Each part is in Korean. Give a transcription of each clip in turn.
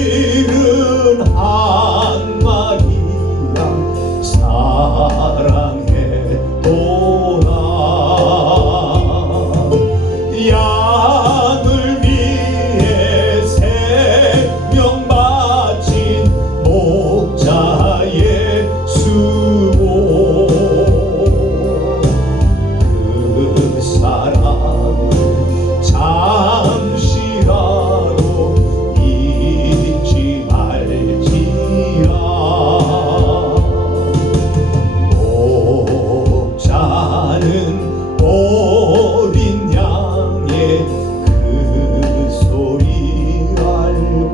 일은 한마디야 사랑해도다. 양을 위해 생명 바친 목자의 수고, 그 사랑을 잠시라도 잊지 말지라. 목자는 어린 양의 그 소리 알고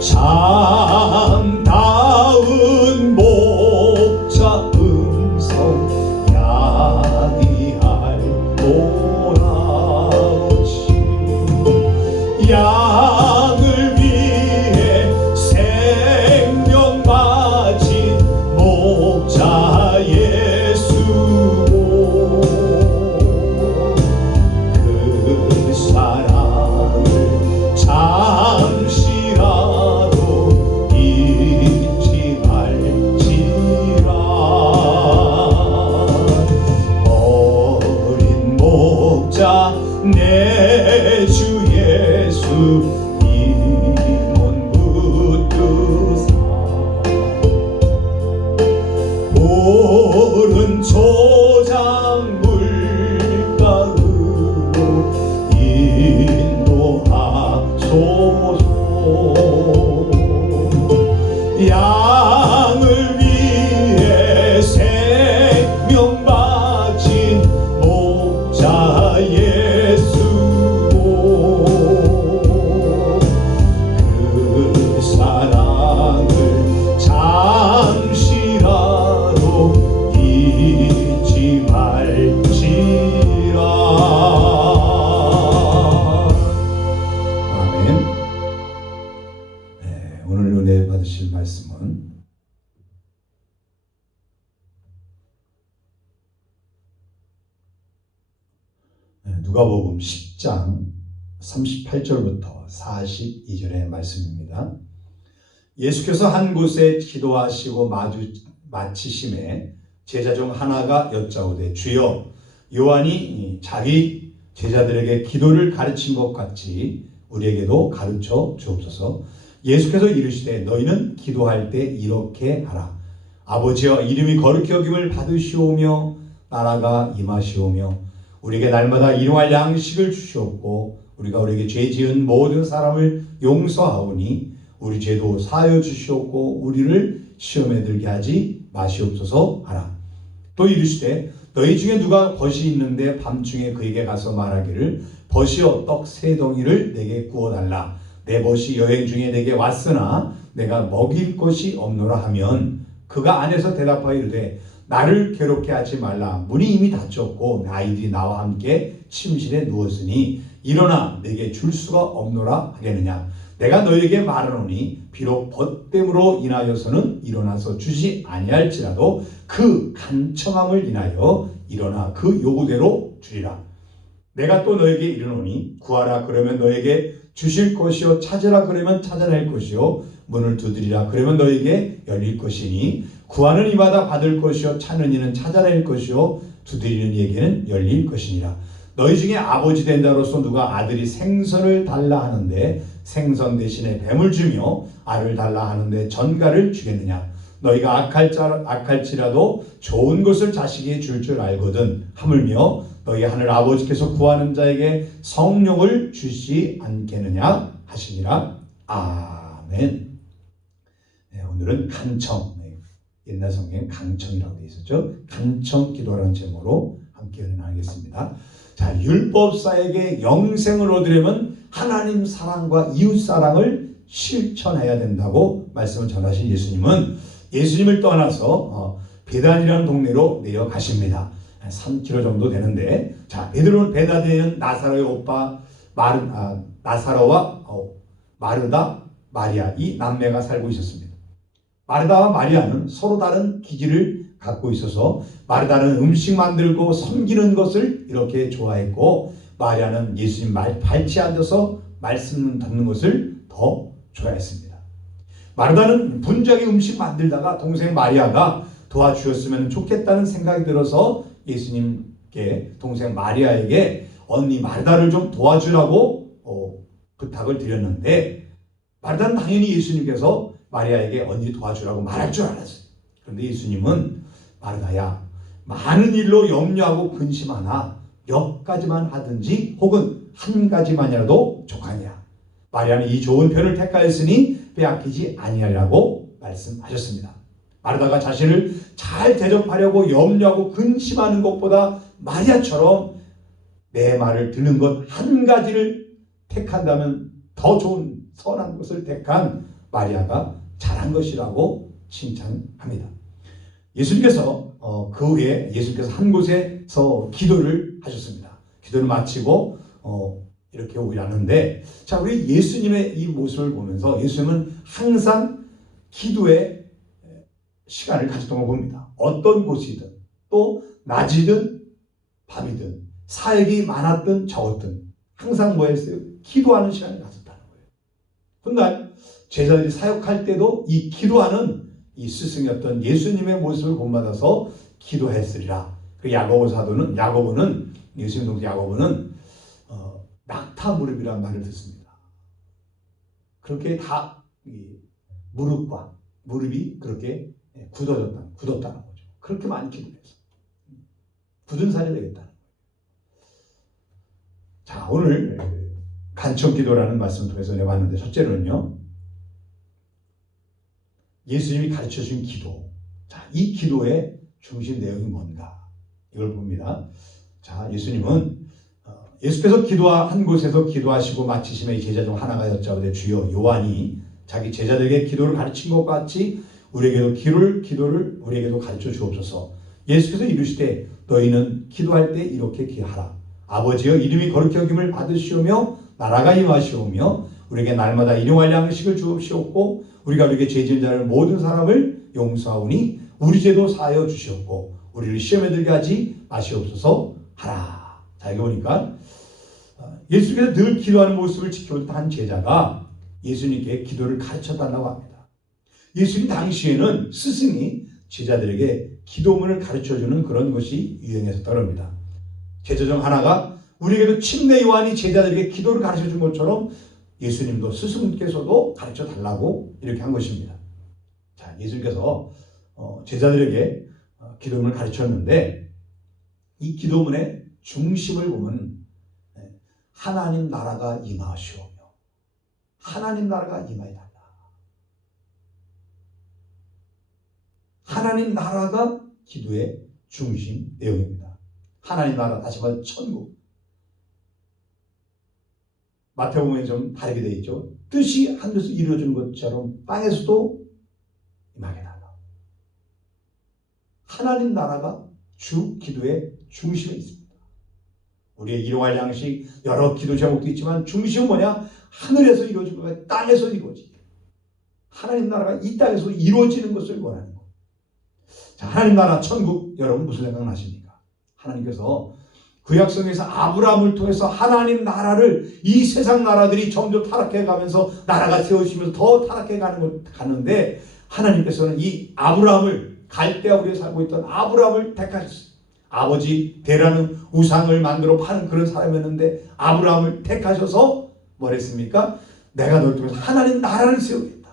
참다운 목자 음성 야기할도다. 양을 위해 생명 바친 목자의 수고, 그 사랑을 잠시라도 잊지 말지라. 어린 목자 내 주 예수 이몸 붙드사 오른조장 물가으로 인도하소서. 양을 위해 생명 바친 목자의 수고, 그 사랑을 잠시라도 잊지 말지라. 아멘. 네, 오늘 은혜 받으실 말씀은 누가복음 10장 38절부터 42절의 말씀입니다. 예수께서 한 곳에 기도하시고 마치심에 제자 중 하나가 여짜오되 주여, 요한이 자기 제자들에게 기도를 가르친 것 같이 우리에게도 가르쳐 주옵소서. 예수께서 이르시되 너희는 기도할 때 이렇게 하라. 아버지여, 이름이 거룩히 여김을 받으시오며 나라가 임하시오며 우리에게 날마다 일용할 양식을 주시옵고 우리가 우리에게 죄 지은 모든 사람을 용서하오니 우리 죄도 사하여 주시옵고 우리를 시험에 들게 하지 마시옵소서 하라. 또 이르시되 너희 중에 누가 벗이 있는데 밤중에 그에게 가서 말하기를 벗이여 떡 세 덩이를 내게 구워달라. 내 벗이 여행 중에 내게 왔으나 내가 먹일 것이 없노라 하면 그가 안에서 대답하여 이르되 나를 괴롭게 하지 말라. 문이 이미 닫혔고 아이들이 나와 함께 침실에 누웠으니 일어나 내게 줄 수가 없노라 하겠느냐. 내가 너에게 말하노니 비록 벗됨으로 인하여서는 일어나서 주지 아니할지라도 그 간청함을 인하여 일어나 그 요구대로 주리라. 내가 또 너에게 이르노니 구하라 그러면 너에게 주실 것이요, 찾으라 그러면 찾아낼 것이요, 문을 두드리라 그러면 너에게 열릴 것이니 구하는 이마다 받을 것이요, 찾는 이는 찾아낼 것이요, 두드리는 이에게는 열릴 것이니라. 너희 중에 아버지 된 자로서 누가 아들이 생선을 달라 하는데 생선 대신에 뱀을 주며 알을 달라 하는데 전갈을 주겠느냐. 너희가 악할지라도 좋은 것을 자식에게 줄 줄 알거든 하물며 너희 하늘 아버지께서 구하는 자에게 성령을 주시지 않겠느냐 하시니라. 아멘. 네, 오늘은 간청, 옛날 성경에 강청이라고 되어 있었죠. 간청 기도라는 제목으로 함께 은혜하겠습니다. 자, 율법사에게 영생을 얻으려면 하나님 사랑과 이웃 사랑을 실천해야 된다고 말씀을 전하신 예수님을 떠나서 베단이라는 동네로 내려가십니다. 3km 정도 되는데, 자, 베다니는 나사로의 오빠 나사로와 마르다, 마리아 이 남매가 살고 있었습니다. 마르다와 마리아는 서로 다른 기질을 갖고 있어서 마르다는 음식 만들고 섬기는 것을 이렇게 좋아했고 마리아는 예수님 발치에 앉아서 말씀 듣는 것을 더 좋아했습니다. 마르다는 분주하게 음식 만들다가 동생 마리아가 도와주었으면 좋겠다는 생각이 들어서 예수님께 동생 마리아에게 언니 마르다를 좀 도와주라고 부탁을 드렸는데 마르다는 당연히 예수님께서 마리아에게 언니 도와주라고 말할 줄 알았어요. 그런데 예수님은 마르다야, 많은 일로 염려하고 근심하나 몇 가지만 하든지 혹은 한 가지만이라도 족하냐. 마리아는 이 좋은 편을 택하였으니 빼앗기지 아니하리라고 말씀하셨습니다. 마르다가 자신을 잘 대접하려고 염려하고 근심하는 것보다 마리아처럼 내 말을 듣는 것 한 가지를 택한다면 더 좋은 선한 것을 택한 마리아가 잘한 것이라고 칭찬합니다. 예수님께서 그 후에 예수님께서 한 곳에서 기도를 하셨습니다. 기도를 마치고 이렇게 오셨는데, 자, 우리 예수님의 이 모습을 보면서 예수님은 항상 기도의 시간을 가졌던 걸 봅니다. 어떤 곳이든 또 낮이든 밤이든 사역이 많았든 적었든 항상 뭐 했어요? 기도하는 시간을 가졌다는 거예요. 훗날 제자들이 사역할 때도 이 기도하는 이 스승이었던 예수님의 모습을 본받아서 기도했으리라. 그 야고보는 예수님 동생 야고보는 낙타 무릎이라는 말을 듣습니다. 그렇게 다 무릎과 무릎이 그렇게 굳었다는 거죠. 그렇게 많이 기도했어요. 굳은 살이 되겠다는 거예요. 자, 오늘 간척 기도라는 말씀을 통해서 내봤는데, 첫째로는요, 예수님이 가르쳐 준 기도. 자, 이 기도의 중심 내용이 뭔가? 이걸 봅니다. 자, 예수께서 기도한 곳에서 기도하시고 마치시며 이 제자 중 하나가 여짜오되 주여, 요한이 자기 제자들에게 기도를 가르친 것 같이 우리에게도 기도를 우리에게도 가르쳐 주옵소서. 예수께서 이르시되 너희는 기도할 때 이렇게 기하라. 아버지여, 이름이 거룩히 여김을 받으시오며 나라가 임하시오며 우리에게 날마다 일용할 양식을 주옵시옵고 우리가 우리에게 죄 지은 자를 모든 사람을 용서하오니 우리 죄도 사하여 주시옵고 우리를 시험에 들게 하지 마시옵소서 하라. 자, 여기 보니까 예수께서 늘 기도하는 모습을 지켜보던 한 제자가 예수님께 기도를 가르쳐달라고 합니다. 예수님 당시에는 스승이 제자들에게 기도문을 가르쳐주는 그런 것이 유행했었다고 합니다. 제자 중 하나가 우리에게도 침례 요한이 제자들에게 기도를 가르쳐준 것처럼 예수님도 스승께서도 가르쳐달라고 이렇게 한 것입니다. 자, 예수님께서 제자들에게 기도문을 가르쳤는데 이 기도문의 중심을 보면 하나님 나라가 임하시오며 하나님 나라가 임하여달라. 하나님 나라가 기도의 중심 내용입니다. 하나님 나라, 다시 말해 천국. 마태복음에 좀 다르게 되어 있죠. 뜻이 하늘에서 이루어지는 것처럼 땅에서도 임하게 달라. 하나님 나라가 주 기도의 중심에 있습니다. 우리의 일용할 양식, 여러 기도 제목도 있지만 중심은 뭐냐? 하늘에서 이루어진 것과 땅에서 이루어지게. 하나님 나라가 이 땅에서 이루어지는 것을 원하는 것. 자, 하나님 나라, 천국, 여러분 무슨 생각나십니까? 하나님께서 구약성에서 아브라함을 통해서 하나님 나라를, 이 세상 나라들이 점점 타락해 가면서 나라가 세워지면서 더 타락해 가는데 하나님께서는 이 아브라함을, 갈대아 우리에 살고 있던 아브라함을 택하셨어요. 아버지 데라는 우상을 만들어 파는 그런 사람이었는데 아브라함을 택하셔서 뭘 했습니까? 내가 너를 통해서 하나님 나라를 세우겠다.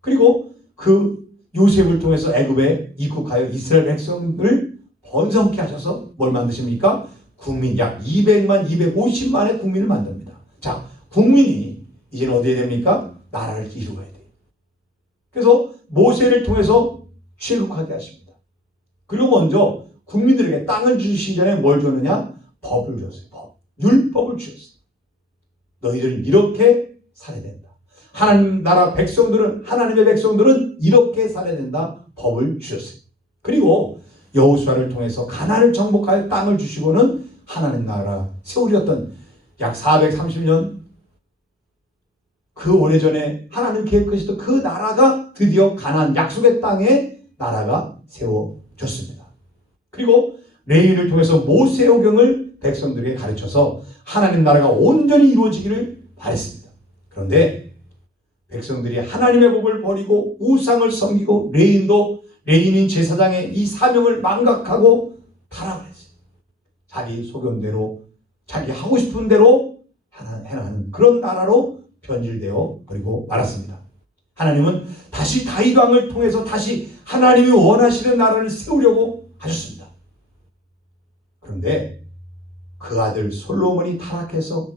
그리고 그 요셉을 통해서 애굽에 입국하여 이스라엘 백성을 번성케 하셔서 뭘 만드십니까? 국민 약 200만, 250만의 국민을 만듭니다. 자, 국민이 이제는 어디에 됩니까? 나라를 이루어야 돼요. 그래서 모세를 통해서 출국하게 하십니다. 그리고 먼저 국민들에게 땅을 주시기 전에 뭘 줬느냐? 법을 줬어요. 법. 율법을 주셨어요. 너희들은 이렇게 살아야 된다. 하나님 나라 백성들은, 하나님의 백성들은 이렇게 살아야 된다. 법을 주셨어요. 그리고 여호수아를 통해서 가나안을 정복하여 땅을 주시고는 하나님 나라 세우렸던 약 430년 그 오래전에 하나님 계획하셨던 그 나라가 드디어 가나안 약속의 땅에 나라가 세워졌습니다. 그리고 레위인을 통해서 모세오경을 백성들에게 가르쳐서 하나님 나라가 온전히 이루어지기를 바랬습니다. 그런데 백성들이 하나님의 복을 버리고 우상을 섬기고 레인인 제사장의 이 사명을 망각하고 타락을 했어요. 자기 소견대로 자기 하고 싶은 대로 해나가는 그런 나라로 변질되어 버리고 말았습니다. 하나님은 다시 다윗 왕을 통해서 다시 하나님이 원하시는 나라를 세우려고 하셨습니다. 그런데 그 아들 솔로몬이 타락해서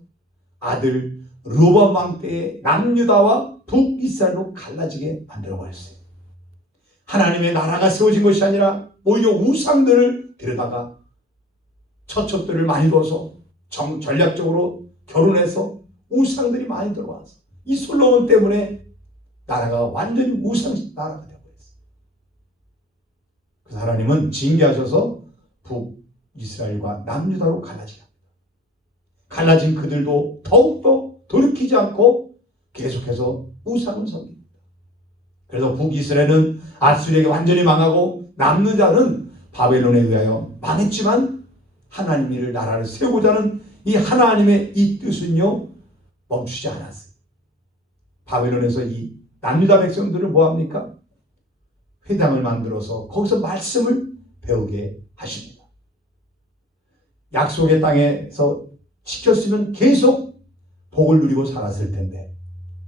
아들 르호보암 왕 때에 남유다와 북이스라엘로 갈라지게 만들어버렸어요. 하나님의 나라가 세워진 것이 아니라 오히려 우상들을 데려다가 처첩들을 많이 둬서 전략적으로 결혼해서 우상들이 많이 들어와서 이 솔로몬 때문에 나라가 완전히 우상 나라가 되어버렸어요. 그래서 하나님은 징계하셔서 북이스라엘과 남유다로 갈라지게 합니다. 갈라진 그들도 더욱더 돌이키지 않고 계속해서 우상을 섬깁니다. 그래서 북이스라엘은 아수르에게 완전히 망하고 남유다는 바벨론에 의하여 망했지만 하나님의 나라를 세우고자 하는 이 하나님의 이 뜻은요 멈추지 않았어요. 바벨론에서 이 남유다 백성들을 뭐합니까? 회당을 만들어서 거기서 말씀을 배우게 하십니다. 약속의 땅에서 지켰으면 계속 복을 누리고 살았을 텐데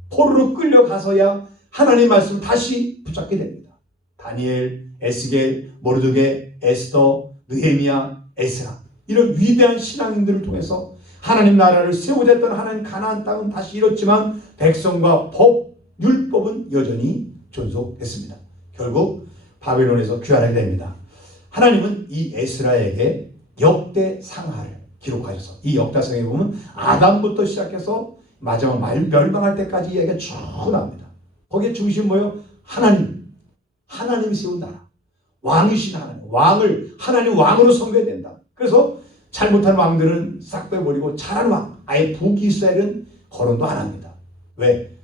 포로로 끌려가서야 하나님의 말씀을 다시 붙잡게 됩니다. 다니엘, 에스겔, 모르드게, 에스더, 느헤미야, 에스라 이런 위대한 신앙인들을 통해서 하나님 나라를 세우자 했던 하나님 가나안 땅은 다시 이뤘지만 백성과 법, 율법은 여전히 존속했습니다. 결국 바벨론에서 귀환하게 됩니다. 하나님은 이 에스라에게 역대상하를 기록하셔서 이 역대상에 보면 아담부터 시작해서 마지막 멸망할 때까지 이야기가 쭉 나옵니다. 거기에 중심 뭐예요? 하나님이 세운 나라. 왕이신 하나님. 왕을 하나님 왕으로 섬겨야 된다. 그래서 잘못한 왕들은 싹 빼버리고 잘한 왕, 아예 북이스라엘은 거론도 안 합니다. 왜?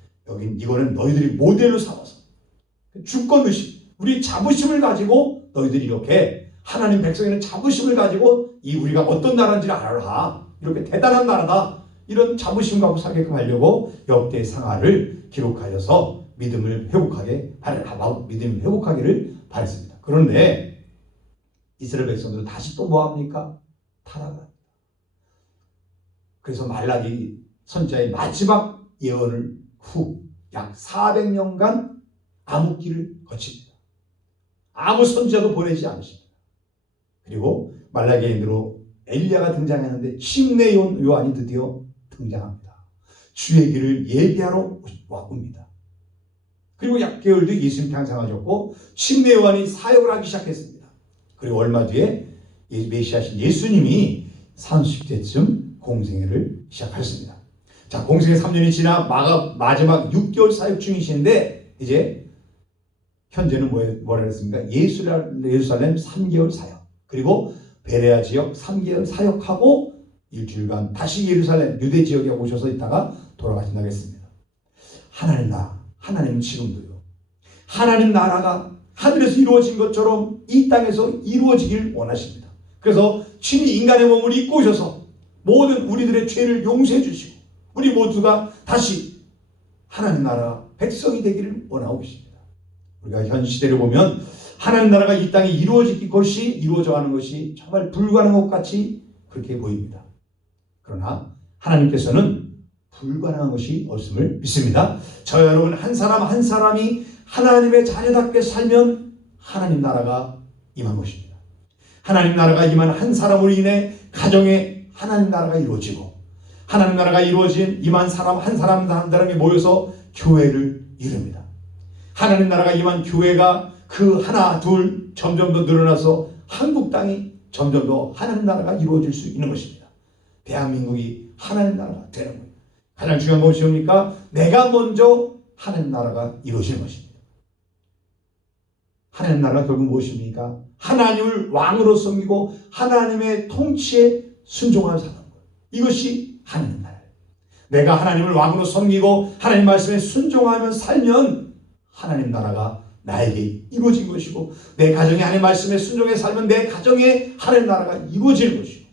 이거는 너희들이 모델로 삼아서 주권의식, 우리 자부심을 가지고 너희들이 이렇게 하나님 백성에는 자부심을 가지고 우리가 어떤 나라인지를 알아라. 이렇게 대단한 나라다. 이런 자부심 갖고 살게끔 하려고 역대상하를 기록하여서 믿음을 회복하기를 바랬습니다. 그런데 이스라엘 백성들은 다시 또 뭐합니까? 타락을 합니다. 그래서 말라기 선지자의 마지막 예언을 후 약 400년간 암흑기를 거칩니다. 아무 선지자도 보내지 않으십니다. 그리고 말라기에로 엘리야가 등장했는데 침례 요한이 드디어 등장합니다. 주의 길을 예비하러 옵니다. 그리고 약 개월 뒤 예수님 탄생하셨고 침례 요한이 사역을 하기 시작했습니다. 그리고 얼마 뒤에 메시아신 예수님이 30대쯤 공생애를 시작하셨습니다. 자, 공생애 3년이 지나 마지막 6개월 사역 중이신데 이제 현재는 뭐라 그랬습니까? 예루살렘 3개월 사역, 그리고 베레아 지역 3개월 사역하고 일주일간 다시 예루살렘 유대 지역에 오셔서 있다가 돌아가신다고 했습니다. 하나님 나라, 하나님은 지금도요 하나님 나라가 하늘에서 이루어진 것처럼 이 땅에서 이루어지길 원하십니다. 그래서 친히 인간의 몸을 입고 오셔서 모든 우리들의 죄를 용서해 주시고 우리 모두가 다시 하나님 나라 백성이 되기를 원하고 계십니다. 우리가 현 시대를 보면 하나님 나라가 이 땅에 이루어져가는 것이 정말 불가능한 것 같이 그렇게 보입니다. 그러나 하나님께서는 불가능한 것이 없음을 믿습니다. 저 여러분 한 사람 한 사람이 하나님의 자녀답게 살면 하나님 나라가 임한 것입니다. 하나님 나라가 임한 한 사람으로 인해 가정에 하나님 나라가 이루어지고 하나님 나라가 이루어진 임한 사람 한 사람이 모여서 교회를 이룹니다. 하나님 나라가 임한 교회가 그 하나 둘 점점 더 늘어나서 한국 땅이 점점 더 하나님 나라가 이루어질 수 있는 것입니다. 대한민국이 하나님 나라가 되는 거예요. 가장 중요한 것이 뭡니까? 내가 먼저 하나님 나라가 이루어지는 것입니다. 하나님 나라가 결국 무엇입니까? 하나님을 왕으로 섬기고 하나님의 통치에 순종하며 사는 거예요. 이것이 하나님 나라예요. 내가 하나님을 왕으로 섬기고 하나님 말씀에 순종하며 살면 하나님 나라가 나에게 이루어진 것이고 내 가정이 하나님 말씀에 순종해 살면 내 가정에 하나님 나라가 이루어지는 것이고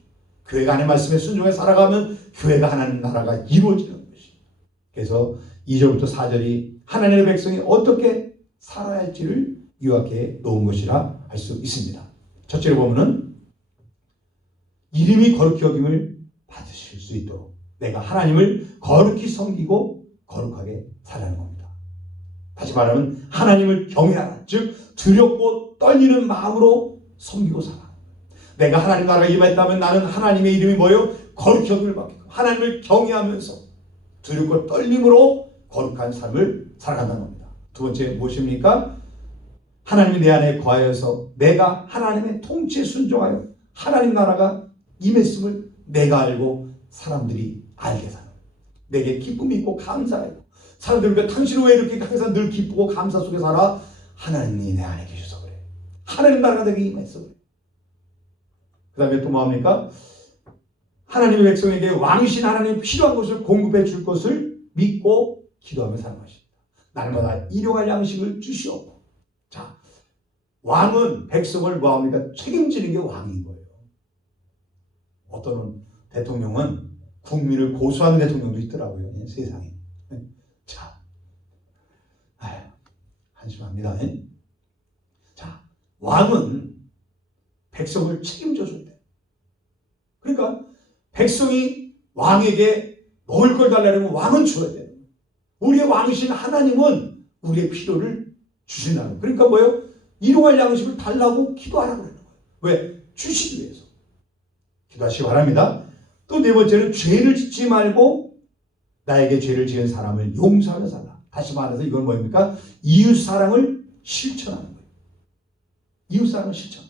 교회가 하나님 말씀에 순종해 살아가면 교회가 하나님 나라가 이루어지는 것입니다. 그래서 2절부터 4절이 하나님의 백성이 어떻게 살아야 할지를 요약해 놓은 것이라 할 수 있습니다. 첫째로 보면은 이름이 거룩히 여김을 받으실 수 있도록 내가 하나님을 거룩히 섬기고 거룩하게 살아가는 겁니다. 다시 말하면 하나님을 경외하라. 즉 두렵고 떨리는 마음으로 섬기고 살아. 내가 하나님 나라가 임했다면 나는 하나님의 이름이 뭐예요? 거룩히 여김을 받겠고 하나님을 경외하면서 두렵고 떨림으로 거룩한 삶을 살아간다는 겁니다. 두 번째 무엇입니까? 하나님이 내 안에 거하여서 내가 하나님의 통치에 순종하여 하나님 나라가 임했음을 내가 알고 사람들이 알게 사는, 내게 기쁨이 있고 감사해요. 사람들이 왜 당신은 왜 이렇게 항상 늘 기쁘고 감사 속에 살아? 하나님이 내 안에 계셔서 그래. 하나님 나라가 내게 임했어 그래. 그 다음에 또 뭐합니까? 하나님의 백성에게 왕이신 하나님 필요한 것을 공급해 줄 것을 믿고 기도하며 사는 것입니다. 날마다 일용할 양식을 주시오. 자, 왕은 백성을 뭐합니까? 책임지는 게 왕인 거예요. 어떤 대통령은 국민을 고소하는 대통령도 있더라고요. 세상에. 자, 한심합니다. 자, 왕은 백성을 책임져 줘야 돼요. 그러니까 백성이 왕에게 먹을 걸 달라면 왕은 줘야 돼요. 우리의 왕이신 하나님은 우리의 필요를 주신다는 거예요. 그러니까 뭐예요? 일용할 양식을 달라고 기도하라고 그러는 거예요. 왜? 주시기 위해서. 기도하시기 바랍니다. 또 네 번째는 죄를 짓지 말고 나에게 죄를 지은 사람을 용서하며 살라. 다시 말해서 이건 뭐입니까? 이웃사랑을 실천하는 거예요. 이웃사랑을 실천.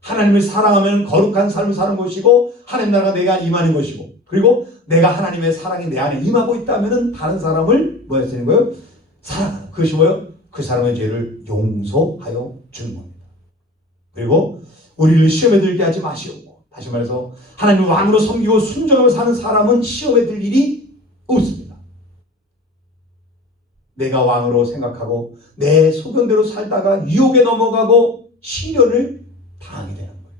하나님을 사랑하면 거룩한 삶을 사는 것이고 하나님 나라가 내가 임하는 것이고 그리고 내가 하나님의 사랑이 내 안에 임하고 있다면 다른 사람을 뭐 하시는 거예요? 사랑하는. 그것이 뭐예요? 그 사람의 죄를 용서하여 주는 겁니다. 그리고 우리를 시험에 들게 하지 마시오. 다시 말해서 하나님 왕으로 섬기고 순종하며 사는 사람은 시험에 들 일이 없습니다. 내가 왕으로 생각하고 내 소견대로 살다가 유혹에 넘어가고 시련을 당하게 되는 거예요.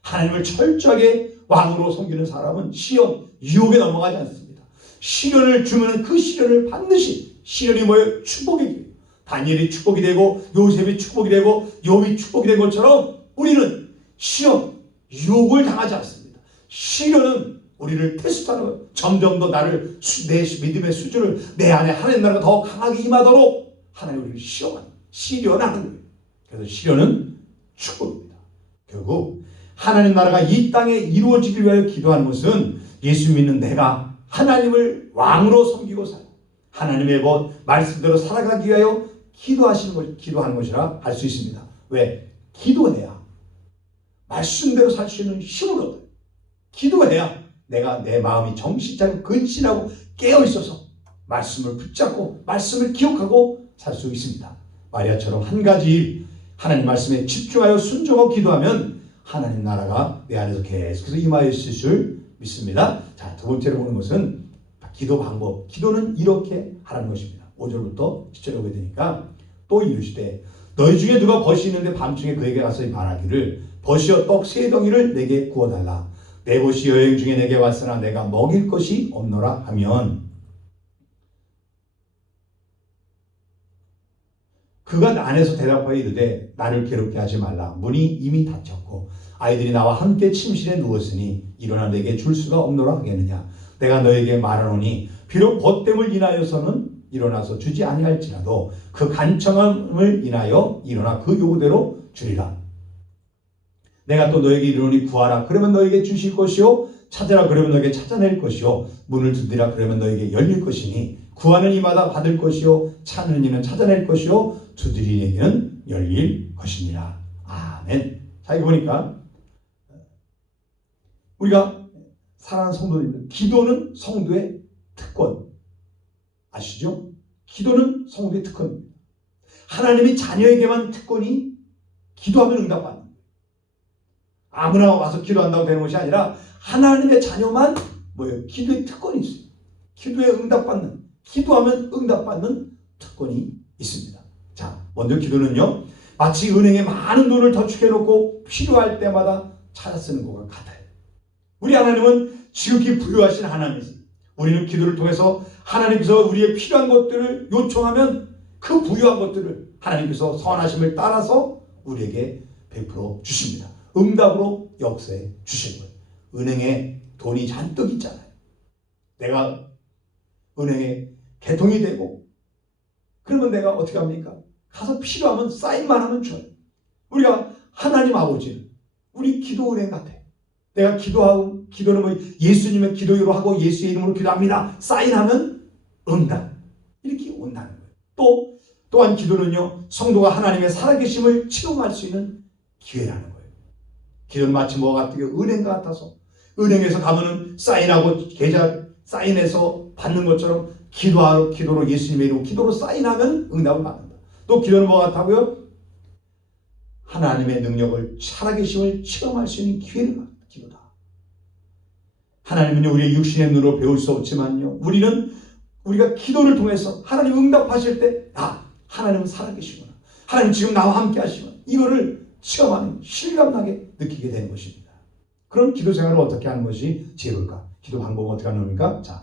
하나님을 철저하게 왕으로 섬기는 사람은 시험, 유혹에 넘어가지 않습니다. 시련을 주면 그 시련을 반드시, 시련이 뭐예요? 축복의 기회. 다니엘이 축복이 되고 요셉이 축복이 되고 욥이 축복이 된 것처럼 우리는 시험, 유혹을 당하지 않습니다. 시련은 우리를 테스트하는 거예요. 점점 더 나를 내 믿음의 수준을 내 안에 하나님 나라가 더 강하게 임하도록 하나님 우리를 시련하는 거예요. 그래서 시련은 축복입니다. 결국 하나님 나라가 이 땅에 이루어지기 위하여 기도하는 것은 예수 믿는 내가 하나님을 왕으로 섬기고 살고 하나님의 말씀대로 살아가기 위하여 기도하는 것이라 할 수 있습니다. 왜? 기도해야 말씀대로 살 수 있는 힘을 얻어요. 기도해야 내가 내 마음이 정신 차리고 근신하고 깨어 있어서 말씀을 붙잡고 말씀을 기억하고 살 수 있습니다. 마리아처럼 한 가지 일, 하나님 말씀에 집중하여 순종하고 기도하면 하나님 나라가 내 안에서 계속해서 임하여 있을 줄 믿습니다. 자, 두 번째로 보는 것은 기도 방법. 기도는 이렇게 하라는 것입니다. 5절부터 10절에 보게 되니까 또 이르시되 너희 중에 누가 벗이 있는데 밤중에 그에게 가서 말하기를 벗이여 떡 세 덩이를 내게 구워달라. 내 벗이 여행 중에 내게 왔으나 내가 먹일 것이 없노라 하면 그가 안에서 대답하여 이르되 나를 괴롭게 하지 말라. 문이 이미 닫혔고 아이들이 나와 함께 침실에 누웠으니 일어나 내게 줄 수가 없노라 하겠느냐. 내가 너에게 말하노니 비록 벗됨을 인하여서는 일어나서 주지 아니할지라도 그 간청함을 인하여 일어나 그 요구대로 주리라. 내가 또 너에게 이르노니 구하라 그러면 너에게 주실 것이요 찾으라 그러면 너에게 찾아낼 것이요 문을 두드리라 그러면 너에게 열릴 것이니 구하는 이마다 받을 것이요 찾는 이는 찾아낼 것이요 두드리는 이는 열릴 것이니라. 아멘. 자, 이거 보니까 우리가 사랑하는 성도님들, 기도는 성도의 특권 아시죠? 기도는 성도의 특권입니다. 하나님이 자녀에게만 특권이 기도하면 응답받는 거예요. 아무나 와서 기도한다고 되는 것이 아니라 하나님의 자녀만 뭐예요? 기도의 특권이 있어요. 기도에 응답받는, 기도하면 응답받는 특권이 있습니다. 자, 먼저 기도는요, 마치 은행에 많은 돈을 저축해놓고 필요할 때마다 찾아 쓰는 것과 같아요. 우리 하나님은 지극히 부유하신 하나님이세요. 우리는 기도를 통해서 하나님께서 우리의 필요한 것들을 요청하면 그 부유한 것들을 하나님께서 선하심을 따라서 우리에게 베풀어 주십니다. 응답으로 역사해 주시는 거예요. 은행에 돈이 잔뜩 있잖아요. 내가 은행에 개통이 되고 그러면 내가 어떻게 합니까? 가서 필요하면 사인만 하면 줘요. 우리가 하나님 아버지는 우리 기도 은행 같아요. 내가 기도하고 기도는 뭐 예수님의 기도로 하고 예수의 이름으로 기도합니다. 사인하면 응답 이렇게 온다는 거예요. 또한 기도는요, 성도가 하나님의 살아계심을 체험할 수 있는 기회라는 거예요. 기도는 마치 뭐와 같은 게 은행과 같아서 은행에서 가면은 사인하고 계좌 사인해서 받는 것처럼 기도로 예수님의 이름으로 기도로 사인하면 응답을 받는다. 또 기도는 뭐와 같다고요? 하나님의 능력을 살아계심을 체험할 수 있는 기회를 받는다. 기도다. 하나님은요, 우리의 육신의 눈으로 배울 수 없지만요, 우리가 기도를 통해서 하나님 응답하실 때, 하나님은 살아계시구나. 하나님 지금 나와 함께 하시구나. 이거를 체험하는, 실감나게 느끼게 되는 것입니다. 그럼 기도 생활을 어떻게 하는 것이 지혜일까? 기도 방법은 어떻게 하는 겁니까? 자,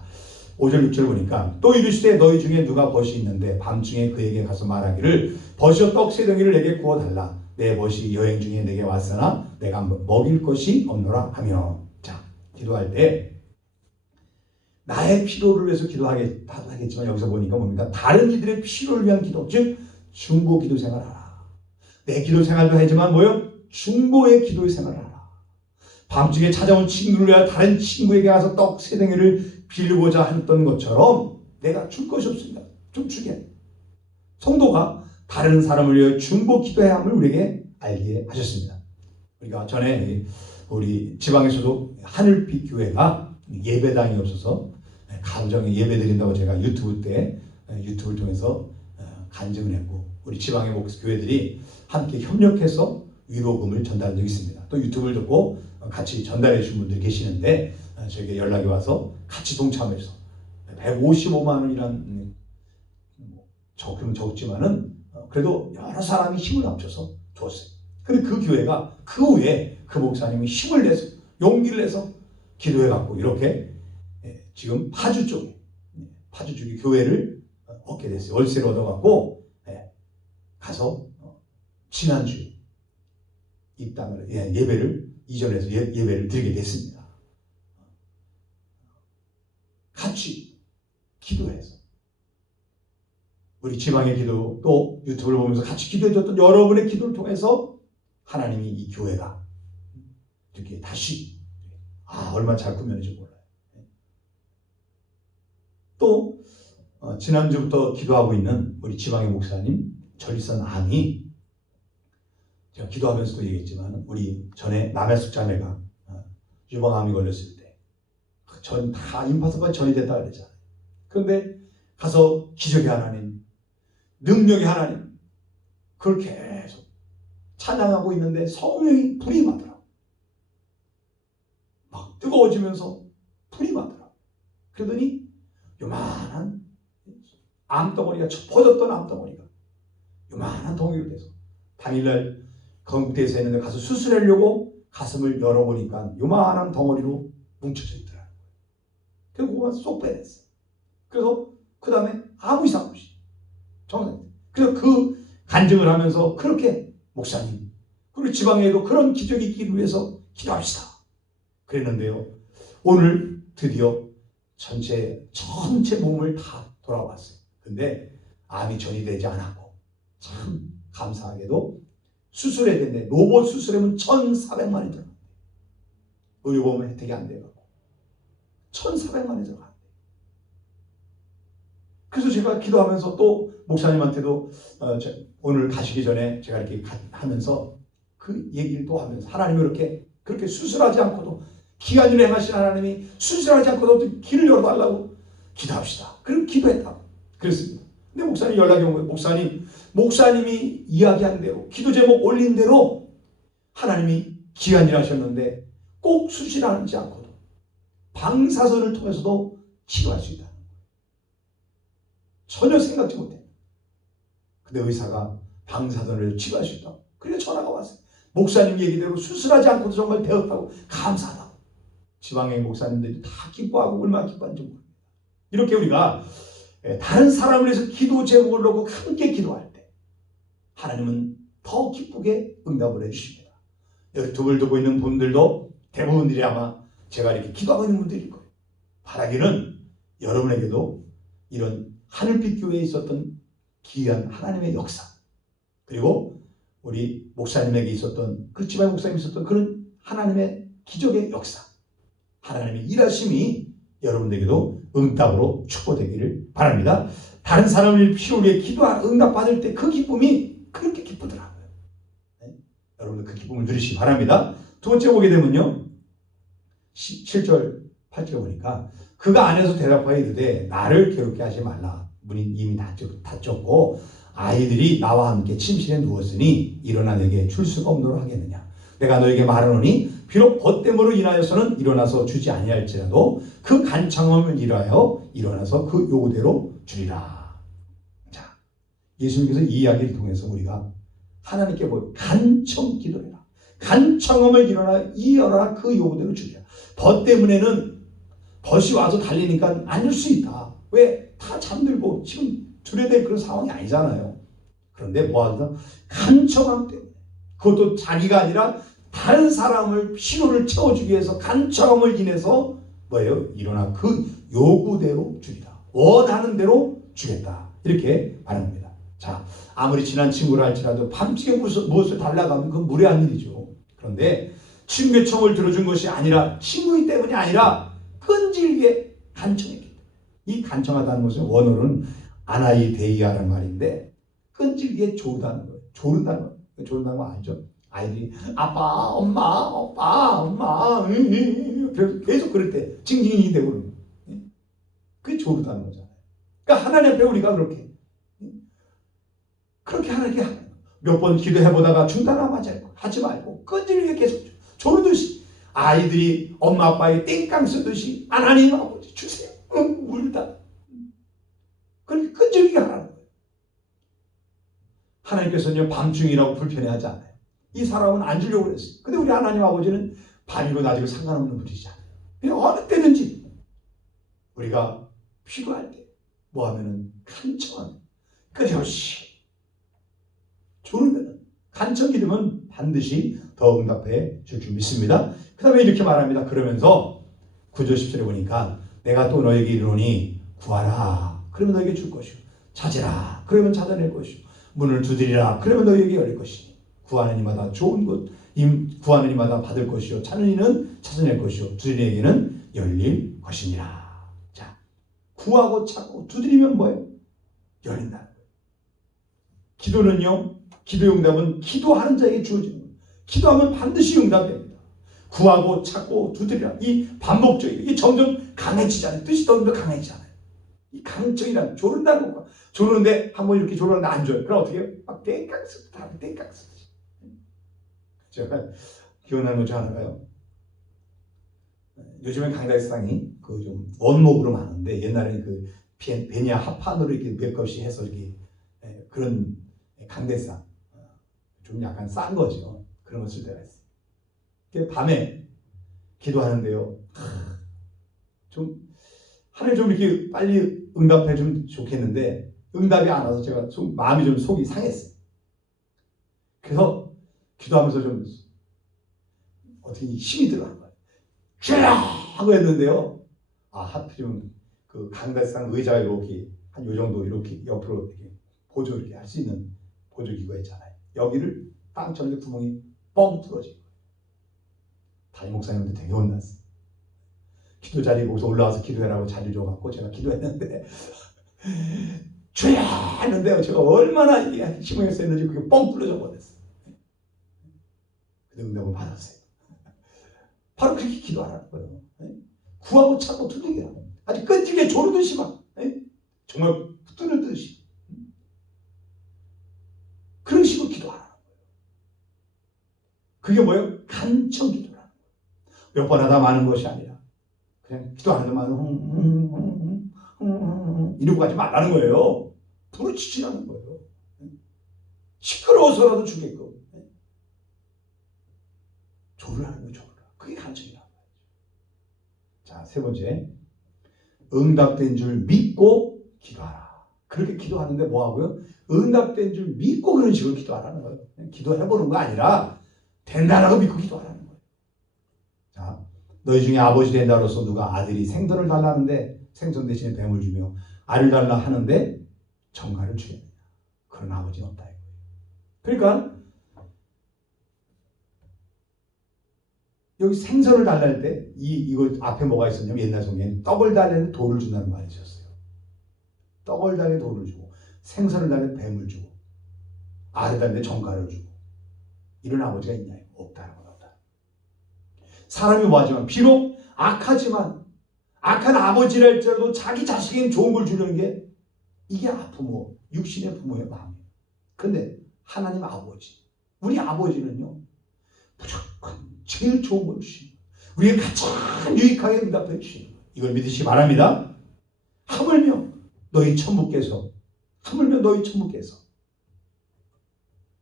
5절 6절 보니까 또 이르시되 너희 중에 누가 벗이 있는데 밤중에 그에게 가서 말하기를 벗이여 떡 세 덩이를 내게 구워달라. 내 벗이 여행 중에 내게 왔으나 내가 먹일 것이 없노라 하며. 자, 기도할 때 나의 필요를 위해서 기도하겠지만 여기서 보니까 뭡니까? 다른 이들의 필요를 위한 기도, 즉 중보 기도 생활하라. 내 기도 생활도 하지만 뭐요? 중보의 기도의 생활하라. 밤중에 찾아온 친구를 위하여 다른 친구에게 가서 떡 세 덩이를 빌고자 했던 것처럼 내가 줄 것이 없습니다. 좀 주게. 성도가 다른 사람을 위하여 중보 기도해야 함을 우리에게 알게 하셨습니다. 우리가 전에 우리 지방에서도 하늘빛 교회가 예배당이 없어서 가정에 예배 드린다고 제가 유튜브를 통해서 간증을 했고, 우리 지방의 교회들이 함께 협력해서 위로금을 전달한 적이 있습니다. 또 유튜브를 듣고 같이 전달해 주신 분들이 계시는데 저에게 연락이 와서 같이 동참해서 155만 원이란 적으면 적지만은 그래도 여러 사람이 힘을 합쳐서 줬어요. 근데 그 교회가 그 후에 그 목사님이 힘을 내서 용기를 내서 기도해갖고 이렇게 지금 파주 쪽에 교회를 얻게 됐어요. 월세를 얻어갖고 가서 지난주에 입당을 예배를 이전해서 예배를 드리게 됐습니다. 같이 기도해서 우리 지방의 기도 또 유튜브를 보면서 같이 기도해줬던 여러분의 기도를 통해서 하나님이 이 교회가 이렇게 다시 얼마나 잘 꾸며는지 몰라요. 또 지난주부터 기도하고 있는 우리 지방의 목사님 전리선 암이, 제가 기도하면서도 얘기했지만 우리 전에 남해숙 자매가 유방암이 걸렸을 때 전 다 임파서까지 전이 됐다 그랬잖아요. 그런데 가서 기적의 하나님, 능력의 하나님, 그걸 계속 찬양하고 있는데 성령이 불이 나더라고. 막 뜨거워지면서 불이 나더라고. 그러더니 요만한 암덩어리가, 퍼졌던 암덩어리가 요만한 덩어리가 돼서 당일날 건국대에서 했는데 가서 수술하려고 가슴을 열어보니까 요만한 덩어리로 뭉쳐져 있더라고요. 그래서 그거가 쏙 빼냈어요. 그래서 그 다음에 아무 이상 없이 정상. 그래서 그 간증을 하면서 그렇게 목사님 그리고 지방에도 그런 기적이 있기를 위해서 기도합시다 그랬는데요, 오늘 드디어 전체 몸을 다 돌아왔어요. 근데 암이 전이되지 않았고 참 감사하게도 수술해야 되는데 로봇 수술하면 1,400만 원이 들어가요. 의료보험 혜택이 안 돼가지고 1,400만 원이 들어가요. 그래서 제가 기도하면서 또 목사님한테도 오늘 가시기 전에 제가 이렇게 하면서 그 얘기를 또 하면서 하나님이 그렇게 수술하지 않고도 기한을 행하신 하나님이 수술하지 않고도 길을 열어달라고 기도합시다. 그럼 기도했다. 그랬습니다. 근데 목사님 연락이 온 거예요. 목사님이 이야기한 대로 기도 제목 올린 대로 하나님이 기한을 하셨는데 꼭 수술하지 않고도 방사선을 통해서도 치료할 수 있다. 전혀 생각지 못해. 근데 의사가 방사선을 치료할 수 있다. 그래서 전화가 왔어요. 목사님 얘기대로 수술하지 않고도 정말 되었다고 감사하다고. 지방의 목사님들이 다 기뻐하고 얼마나 기뻐하는지 모릅니다. 이렇게 우리가 다른 사람을 위해서 기도 제목을 놓고 함께 기도할 때 하나님은 더 기쁘게 응답을 해주십니다. 유튜브를 듣고 있는 분들도 대부분들이 아마 제가 이렇게 기도하고 있는 분들일 거예요. 바라기는 여러분에게도 이런 하늘빛 교회에 있었던 귀한 하나님의 역사, 그리고 우리 목사님에게 있었던, 그 지방 목사님이 있었던 그런 하나님의 기적의 역사, 하나님의 일하심이 여러분에게도 응답으로 축복되기를 바랍니다. 다른 사람을 필요로 위해 응답받을 때 그 기쁨이 그렇게 기쁘더라고요. 네? 여러분들 그 기쁨을 누리시기 바랍니다. 두 번째 보게 되면요, 7절 8절 보니까 그가 안에서 대답하여 이르되 나를 괴롭게 하지 말라. 문이 이미 닫혔고 아이들이 나와 함께 침실에 누웠으니 일어나 내게 줄 수가 없노라 하겠느냐. 내가 너에게 말하노니 비록 벗됨으로 인하여서는 일어나서 주지 아니할지라도 그 간청함을 인하여 일어나서 그 요구대로 주리라. 자, 예수님께서 이 이야기를 통해서 우리가 하나님께 간청 기도해라. 간청함을 일어나 그 요구대로 주리라. 벗 때문에는 벗이 와서 달리니까 안 줄 수 있다. 왜? 다 잠들고 지금 줄여야 될 그런 상황이 아니잖아요. 그런데 뭐하다? 간청함 때문에. 그것도 자기가 아니라 다른 사람을 필요를 채워주기 위해서 간청함을 인해서 뭐예요? 일어나 그 요구대로 주리라. 원하는 대로 주겠다. 이렇게 말합니다. 자, 아무리 친한 친구라 할지라도 밤중에 무엇을 달라가면 그건 무례한 일이죠. 그런데 친구의 청을 들어준 것이 아니라 친구이기 때문이 아니라 끈질기게 간청했기 때문에. 이 간청하다는 것은 원어는 아나이데이아라는 말인데 끈질기게 조르다는 거예요. 조른다는 거예요. 조른다는 거 알죠? 아이들이 아빠, 엄마, 오빠, 엄마 계속 그럴 때 징징이 되고 그러는 거예요. 그게 조르다는 거잖아요. 그러니까 하나님 앞에 우리가 그렇게 하나님께 몇 번 기도해보다가 중단하지 말고 끈질기게 계속 조르듯이 아이들이 엄마 아빠의 땡깡 쓰듯이 하나님 아버지 주세요. 울다. 그렇게 끈질기게 하라는 거예요. 하나님께서는 밤중이라고 불편해하지 않아요. 이 사람은 안 주려고 그랬어요. 근데 우리 하나님 아버지는 밤이고 낮이고 상관없는 분이시잖아요. 그냥 어느 때든지 우리가 필요할 때 뭐 하면은 간청하면 끝없이 조르면 간청 기도면 반드시 더 응답해 줄 줄 믿습니다. 그 다음에 이렇게 말합니다. 그러면서 9절 10절에 보니까 내가 또 너에게 이르노니 구하라. 그러면 너에게 줄 것이요. 찾으라. 그러면 찾아낼 것이요. 문을 두드리라. 그러면 너에게 열릴 것이니. 구하는 이마다 좋은 것, 구하는 이마다 받을 것이요. 찾는 이는 찾아낼 것이요. 두드리는 이에게는 열릴 것이니라. 자, 구하고 찾고 두드리면 뭐예요? 열린다는 거예요. 기도는요, 기도의 응답은 기도하는 자에게 주어지는 거예요. 기도하면 반드시 응답됩니다. 구하고 찾고 두드리라. 이 반복적이고 이 점점 강해지잖아요. 뜻이 더 강해지잖아요. 이 강청이란 조른다는 거. 조르는데 한번 이렇게 조르는데 안 줘요. 그럼 어떻게 해요? 막 땡깡 쓰고 다음에 땡깡 쓰듯이. 제가 기억나는 것 중 하나가요. 요즘엔 강다이상이 그 좀 원목으로 많은데 옛날에는 그 베니아 합판으로 이렇게 몇 겹씩 해서 이렇게 그런 강대상 좀 약간 싼 거죠. 그런 거 쓸 때가 있어요. 밤에 기도하는데요. 좀 하나님 좀 이렇게 빨리 응답해 주면 좋겠는데 응답이 안 와서 제가 좀 마음이 좀 속이 상했어요. 그래서 기도하면서 좀 어떻게 힘이 들어간 거예요. 쥐야 하고 했는데요. 아, 하필이면 그 강달상 의자 이렇게 한 요 정도 이렇게 옆으로 이렇게 보조 이렇게 할 수 있는 보조기구가 있잖아요. 여기를 땅처럼 구멍이 뻥 뚫어진 거예요. 담임 목사님한테 되게 혼났어요. 기도 자리에 거기서 올라와서 기도해라고 자리 줘갖고 제가 기도했는데 쥐야 했는데요. 제가 얼마나 힘을 썼는지 그게 뻥 뚫어져 버렸어요. 그 응답을 받았어요. 바로 그렇게 기도하라는 거예요. 구하고 찾고 두드리라. 아주 끈질게 조르듯이 막 정말 뚫는듯이 그런 식으로 기도하라는 거예요. 그게 뭐예요? 간청 기도라는 거예요. 몇 번 하다 마는 것이 아니라 그냥 기도하는 것만 이러고 가지 말라는 거예요. 부르짖으라는 거예요. 시끄러워서라도 주게끔 조르라는 거예요. 조르라. 그게 간청이라는 거예요. 자, 세 번째. 응답된 줄 믿고 기도하라. 그렇게 기도하는데 뭐 하고요? 응답된 줄 믿고 그런 식으로 기도하라는 거예요. 그냥 기도해보는 거 아니라 된다라고 믿고 기도하라는 거예요. 자, 너희 중에 아버지 된다로서 누가 아들이 생선을 달라는데 생선 대신에 뱀을 주며 알을 달라 하는데 정갈을 주겠느냐. 그런 아버지는 없다. 그러니까 여기 생선을 달랄 때 이거 앞에 뭐가 있었냐면 옛날 성경에는 떡을 달래는 돌을 준다는 말이 있었어요. 떡을 달래 돌을 주고 생선을 달래 뱀을 주고 알을 달래 정갈을 주고 이런 아버지가 있냐? 없다는 거다. 사람이 뭐하지만 비록 악하지만 악한 아버지랄지라도 자기 자식에게 좋은 걸 주려는 게 이게 부모, 육신의 부모의 마음이에요. 그런데 하나님 아버지, 우리 아버지는요 무조건 제일 좋은 걸 주시는 거예요. 우리에게 가장 유익하게 응답해 주시는 거예요. 이걸 믿으시기 바랍니다. 하물며 너희 천부께서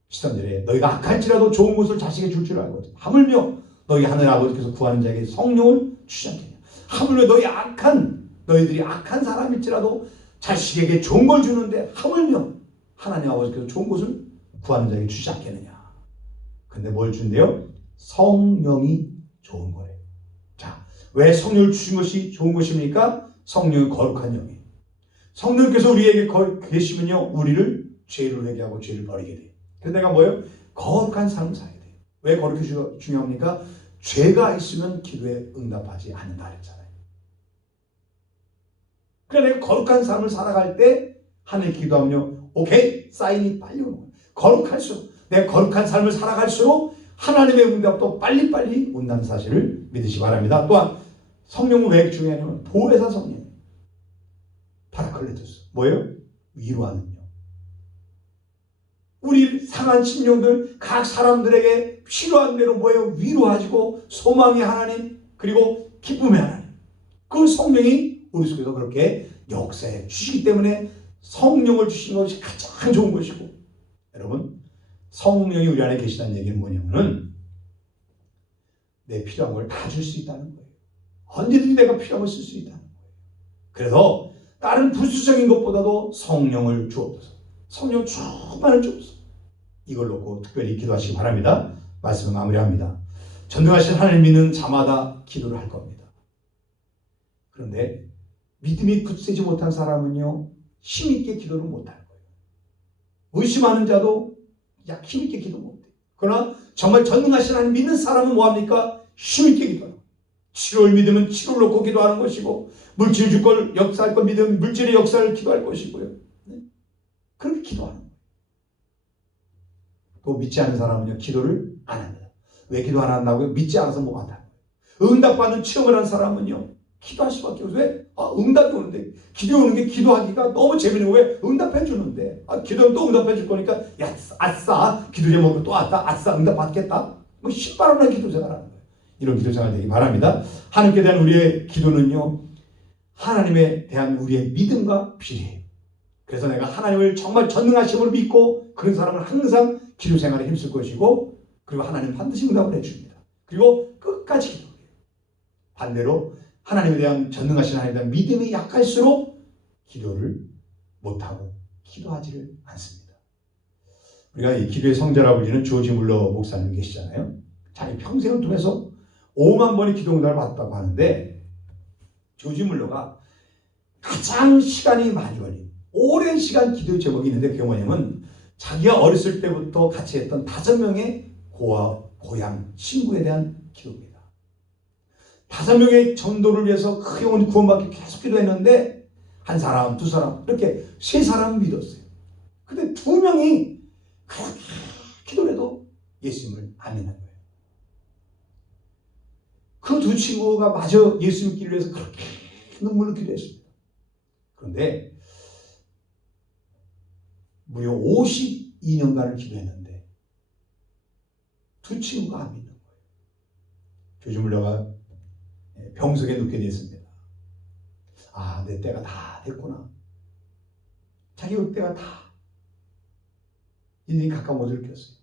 13절에 너희가 악할지라도 좋은 것을 자식에게 줄 줄 알거든. 하물며 너희 하늘 아버지께서 구하는 자에게 성령을 주지 않겠냐. 하물며 너희들이 악한 사람일지라도 자식에게 좋은 걸 주는데 하물며 하나님 아버지께서 좋은 것을 구하는 자에게 주지 않겠느냐. 근데 뭘 준대요? 성령이 좋은 거예요. 자, 왜 성령을 주신 것이 좋은 것입니까? 성령은 거룩한 영이에요. 성령께서 우리에게 계시면요 우리를 죄를 회개하고 죄를 버리게 돼요. 그래서 내가 뭐예요? 거룩한 삶을 살아야 돼요. 왜 거룩히 중요합니까? 죄가 있으면 기도에 응답하지 않는다 그랬잖아요. 그러니까 내가 거룩한 삶을 살아갈 때 하나님 기도하면요 오케이 사인이 빨리 오는 거예요. 거룩할수록 내가 거룩한 삶을 살아갈수록 하나님의 응답도 빨리빨리 온다는 사실을 믿으시기 바랍니다. 또한 성령은 왜 중요하냐면 보혜사 성령 파라클레토스 뭐예요? 위로하는 영. 우리 상한 심령들 각 사람들에게 필요한 대로 뭐예요? 위로하시고 소망의 하나님 그리고 기쁨의 하나님 그 성령이 우리 속에서 그렇게 역사해 주시기 때문에 성령을 주신 것이 가장 좋은 것이고 여러분 성령이 우리 안에 계시다는 얘기는 뭐냐면은 내 필요한 걸 다 줄 수 있다는 거예요. 언제든지 내가 필요한 걸 쓸 수 있다는 거예요. 그래서 다른 부수적인 것보다도 성령을 주옵소서. 성령 충만을 주옵소서. 이걸 놓고 특별히 기도하시기 바랍니다. 말씀을 마무리합니다. 전능하신 하나님 믿는 자마다 기도를 할 겁니다. 그런데 믿음이 굳세지 못한 사람은요 힘있게 기도를 못하는 거예요. 의심하는 자도 힘있게 기도 못해요. 그러나 정말 전능하신 하나님 믿는 사람은 뭐합니까? 힘있게 기도하는 거예요. 치료를 믿으면 치료를 놓고 기도하는 것이고 물질 줄 걸 역사할 걸 믿으면 물질의 역사를 기도할 것이고요. 그렇게 기도하는 거예요. 또 믿지 않은 사람은요 기도를 안 합니다. 왜 기도 안 한다고요? 믿지 않아서 못 한다는 거예요. 응답받는 체험을 한 사람은요 기도할 수밖에 없어요. 왜? 응답이 오는데 기도 오는 게 기도하기가 너무 재밌는 거예요. 왜? 응답해 주는데 기도하면 또 응답해 줄 거니까 야 아싸 기도 제목으로 또 왔다 아싸 응답 받겠다. 뭐 신바람난 기도 생활하는 거예요. 이런 기도 생활 되기 바랍니다. 하나님께 대한 우리의 기도는요 하나님에 대한 우리의 믿음과 비례해요. 그래서 내가 하나님을 정말 전능하심으로 믿고 그런 사람은 항상 기도 생활에 힘쓸 것이고 그리고 하나님 반드시 응답을 해줍니다. 그리고 끝까지 기도해요. 반대로 하나님에 대한 전능하신 하나님에 대한 믿음이 약할수록 기도를 못하고 기도하지를 않습니다. 우리가 이 기도의 성자라고 불리는 조지 물러 목사님 계시잖아요. 자기 평생을 통해서 5만 번의 기도 응답을 받았다고 하는데 조지 물러가 가장 시간이 많이 걸린 오랜 시간 기도의 제목이 있는데 그게 뭐냐면 자기가 어렸을 때부터 같이 했던 5명의 고향 친구에 대한 기도입니다. 5명의 전도를 위해서 그 영혼이 구원받기 계속 기도했는데 한 사람, 두 사람 이렇게 3사람은 믿었어요. 근데 2명이 그렇게 기도를 해도 예수님을 안 믿는 거예요. 그 2 친구가 마저 예수 믿기를 위해서 그렇게 눈물로 기도했습니다. 그런데 무려 52년간을 기도했는데 2 친구가 안 믿는 거예요. 조지 물러가 병석에 눕게 됐습니다. 아, 내 때가 다 됐구나. 자기 때가 다 인생이 가까운 것을 느꼈어요.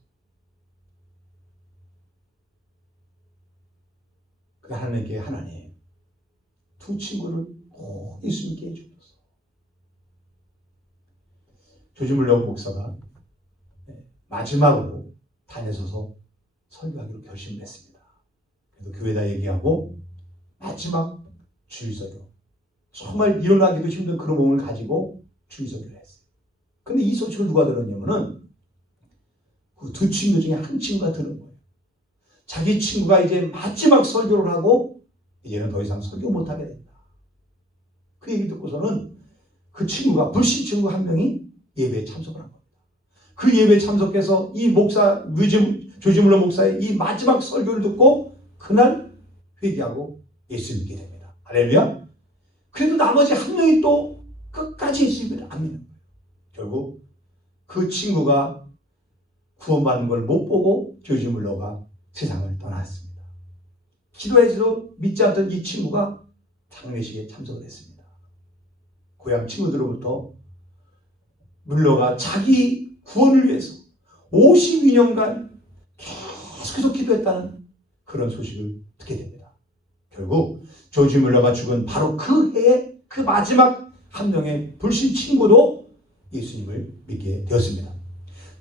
그 하나님께 하나님 두 친구를 꼭 예수님께 해주셨어. 조지 물러 목사가 마지막으로 단에 서서 설교하기로 결심했습니다. 그래서 교회에다 얘기하고 마지막 주일설교, 정말 일어나기도 힘든 그런 몸을 가지고 주일설교를 했어요. 근데 이 소식을 누가 들었냐면은 그 두 친구 중에 한 친구가 들은 거예요. 자기 친구가 이제 마지막 설교를 하고 이제는 더 이상 설교 못하게 된다. 그 얘기 듣고서는 그 친구가, 불신 친구 한 명이 예배에 참석을 한 겁니다. 그 예배에 참석해서 이 목사, 조지 물러 목사의 이 마지막 설교를 듣고 그날 회개하고 예수 믿게 됩니다. 할렐루야. 그래도 나머지 한 명이 또 끝까지 예수님을 안 믿는 거예요. 결국 그 친구가 구원받는 걸 못 보고 조지 물러가 세상을 떠났습니다. 기도해도 믿지 않던 이 친구가 장례식에 참석을 했습니다. 고향 친구들로부터 물러가 자기 구원을 위해서 52년간 계속해서 기도했다는 그런 소식을 듣게 됩니다. 결국 조지 물러가 죽은 바로 그 해에 그 마지막 한 명의 불신 친구도 예수님을 믿게 되었습니다.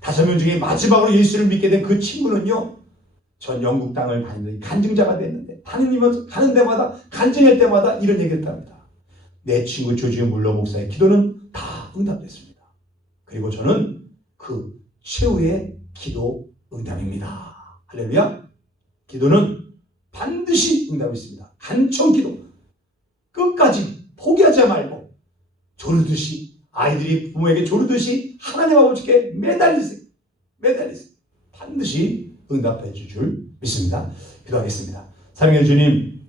5명 중에 마지막으로 예수를 믿게 된 그 친구는요, 전 영국 땅을 다니는 간증자가 됐는데 다니면서 가는 데마다 간증할 때마다 이런 얘기를 합니다. 내 친구 조지 물러 목사의 기도는 다 응답됐습니다. 그리고 저는 그 최후의 기도 응답입니다. 할렐루야. 기도는 반드시 응답했습니다. 간청 기도 끝까지 포기하지 말고 조르듯이, 아이들이 부모에게 조르듯이 하나님 아버지께 매달리세요. 반드시 응답해 줄 줄 믿습니다. 기도하겠습니다. 사랑의 주님,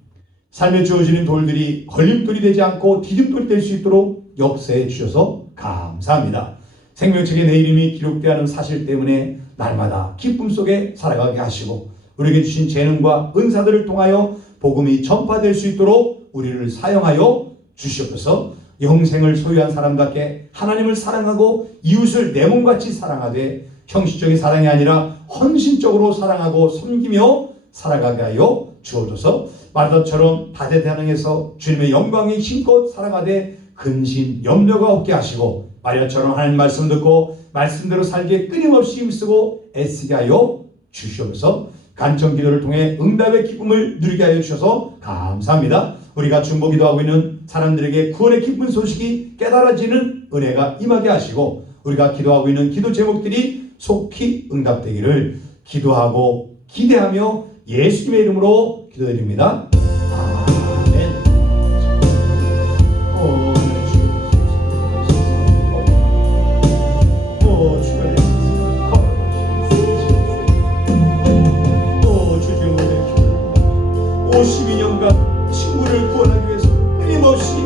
삶에 주어지는 돌들이 걸림돌이 되지 않고 디딤돌이 될 수 있도록 역사해 주셔서 감사합니다. 생명책에 내 이름이 기록되어 하는 사실 때문에 날마다 기쁨 속에 살아가게 하시고 우리에게 주신 재능과 은사들을 통하여 복음이 전파될 수 있도록 우리를 사용하여 주시옵소서. 영생을 소유한 사람답게 하나님을 사랑하고 이웃을 내 몸같이 사랑하되 형식적인 사랑이 아니라 헌신적으로 사랑하고 섬기며 살아가게 하여 주옵소서. 마르다처럼 다재다능해서 주님의 영광에 힘껏 살아가되 근심, 염려가 없게 하시고 마리아처럼 하나님 말씀 듣고 말씀대로 살기에 끊임없이 힘쓰고 애쓰게 하여 주시옵소서. 간청 기도를 통해 응답의 기쁨을 누리게 하여 주셔서 감사합니다. 우리가 중보기도하고 있는 사람들에게 구원의 기쁜 소식이 깨달아지는 은혜가 임하게 하시고 우리가 기도하고 있는 기도 제목들이 속히 응답되기를 기도하고 기대하며 예수님의 이름으로 기도드립니다. 아멘. 친구를 구원하기 위해서 끊임없이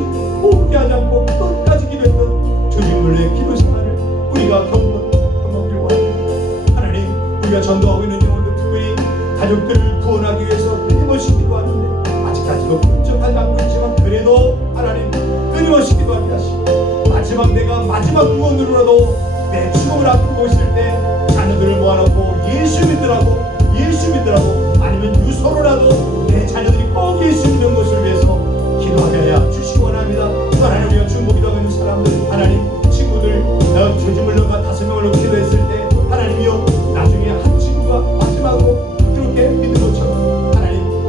포기하지 않고 끝까지 기도했던 조지 물러의 기도 생활을 우리가 경험하기를 원합니다. 하나님, 우리가 전도하고 있는 영혼들, 특별히 가족들을 구원하기 위해서 끊임없이 기도하는데 아직까지도 bun적하지 않고 있지만 그래도 하나님 끊임없이 기도하게 하시고 마지막 구원으로라도 내 죽음을 앞두고 있을 때 자녀들을 모아놓고 예수 믿으라고 아니면 유서로라도 내 자녀들이 꼭 예수 믿는 것을 위해서 기도하게 하여 주시기 원합니다. 또 하나님, 우리가 중보기도하고 있는 사람들, 하나님 친구들 조지 물러가 5명을 기도했을 때 하나님이여 나중에 한 친구가 마지막으로 그렇게 믿는 것처럼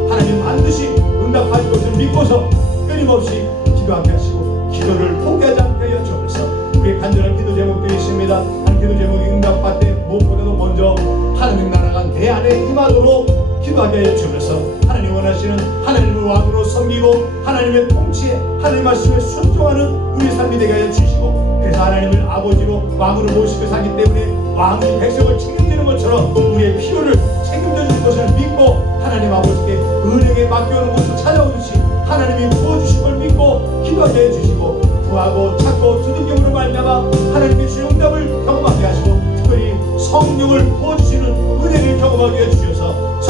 하나님 반드시 응답하실 것을 믿고서 끊임없이 기도하게 하시고 기도를 포기하지 않게 하여 주옵소서. 우리의 간절한 기도 제목들이 있습니다. 한 기도 제목이 응답받되 무엇보다도 먼저 하나님 나라가 내 안에 임하도록 기도하게 하여 주옵소서. 하나님 원하시는 하나님을 왕으로 섬기고 하나님의 통치에 하나님 말씀에 순종하는 우리 삶이 되게 하여 주시고, 그래서 하나님을 아버지로 왕으로 모시고 사기 때문에 왕이 백성을 책임지는 것처럼 우리의 필요를 책임져 줄 것을 믿고 하나님 아버지께 은행에 맡겨오는 것을 찾아오듯이 하나님이 부어주신 걸 믿고 기도하게 해주시고, 구하고 찾고 두들김으로 말미암아 하나님의 주의 응답을 경험하게 하시고 특별히 성령을 부어주시는 은혜를 경험하게 해주셔서